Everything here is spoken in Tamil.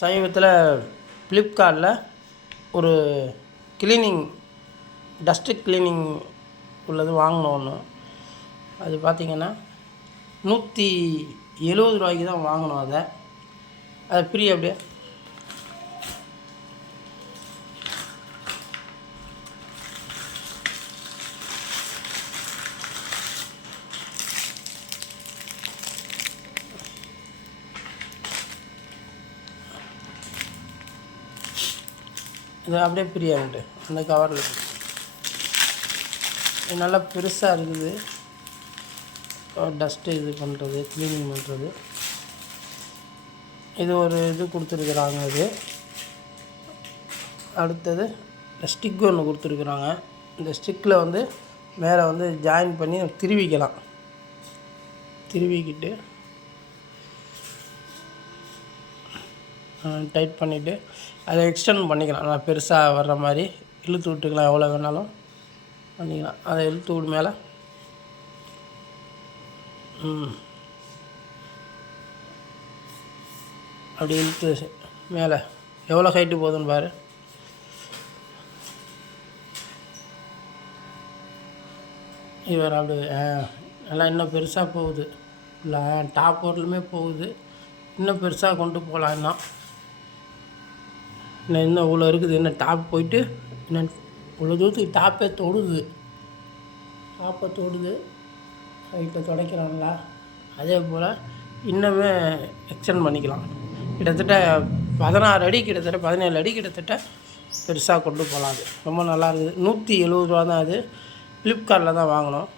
சமீபத்தில் ஃப்ளிப்கார்ட்டில் ஒரு க்ளீனிங் டஸ்ட்டு க்ளீனிங் உள்ளது வாங்கினோம் ஒன்று. அது பார்த்திங்கன்னா $170 தான் வாங்கினோம். அதை ஃப்ரீ அப்படியே இது அப்படியே ஃப்ரீயாகிட்டு அந்த கவரில் நல்லா பெருசாக இருக்குது. டஸ்ட்டு இது பண்ணுறது, க்ளீனிங் பண்ணுறது. இது ஒரு இது கொடுத்துருக்குறாங்க. இது அடுத்தது ஸ்டிக் ஒன்று கொடுத்துருக்குறாங்க. இந்த ஸ்டிக்கில் வந்து மேலே வந்து ஜாயின் பண்ணி திருவிக்கலாம். திருவிக்கிட்டு டைட் பண்ணிவிட்டு அதை எக்ஸ்டெண்ட் பண்ணிக்கலாம். நல்லா பெருசாக வர்ற மாதிரி இழுத்து விட்டுக்கலாம். எவ்வளோ வேணாலும் பண்ணிக்கலாம். அதை இழுத்து விட்டு மேலே அப்படி இழுத்து மேலே எவ்வளோ ஹைட்டு போகுதுன்னு பாரு. இவர் அப்படி நல்லா இன்னும் பெருசாக போகுது. இல்லை டாப் வரலுமே போகுது. இன்னும் பெருசாக கொண்டு போகலாம். இன்னும் இவ்வளோ இருக்குது. இன்னும் டாப் போயிட்டு இன்னும் இவ்வளோ தூரத்துக்கு டாப்பை தொடுது. ஹைட்டை துடைக்கிறாங்களா. அதே போல் இன்னுமே எக்ஸ்டெண்ட் பண்ணிக்கலாம். கிட்டத்தட்ட 16 அடி, கிட்டத்தட்ட 17 அடி கிட்டத்தட்ட பெருசாக கொண்டு போகலாம். அது ரொம்ப நல்லா இருக்குது. $170 தான். அது ஃப்ளிப்கார்ட்டில் தான் வாங்கினோம்.